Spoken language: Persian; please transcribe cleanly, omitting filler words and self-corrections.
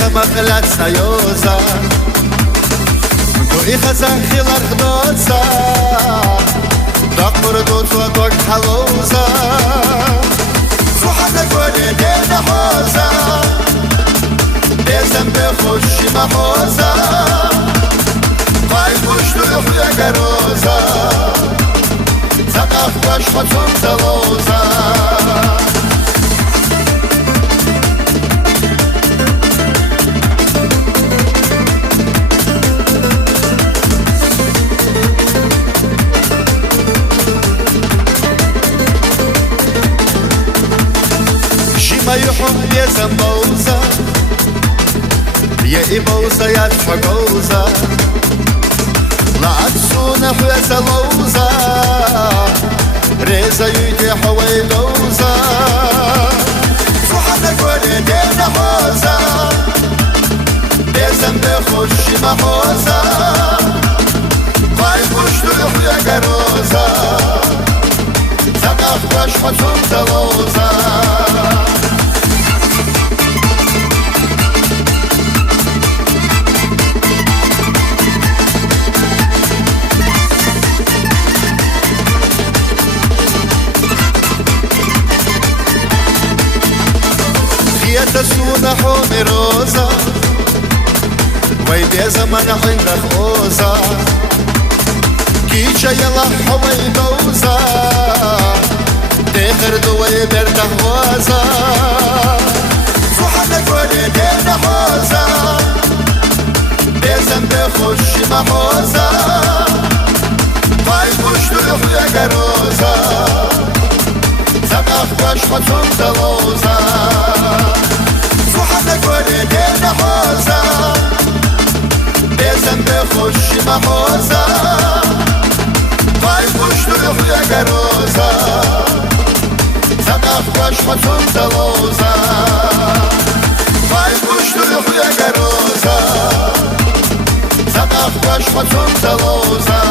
مخلت سیوزا توی خزان خیلر خدوزا دقمر دو تو دوگ حلوزا روحنا گولی دیل نحوزا بیزم بخوشی محوزا قای بوشتو خویا گروزا زدخ باش خطون زلوزا ما يحب يا زنبوزة يا إبوزة يا تفقوزة لا عدسونة يا زلوزة ريزة يدي حويلوزة روحنا قولي دينا حوزة بيزن بخشي محوزة قايد بشتو يا قروزة زقاق باش حتون زلوزة تسونا حومي روزا وي بيزا من عندك خوزا كيشا يلا حوي دوزا تخر دوي برده خوزا روحنا قولي دينا خوزا بيزا بخوشي محوزا قاي بوشتو يخويا قروزا زقاق باش حتون زلوزا روحنا قولي دينا حوزة بيزن بخشي محوزة قاي بوشتو يخويا قروزة زقاق باش حتون زلوزة قاي بوشتو يخويا قروزة زقاق باش حتون زلوزة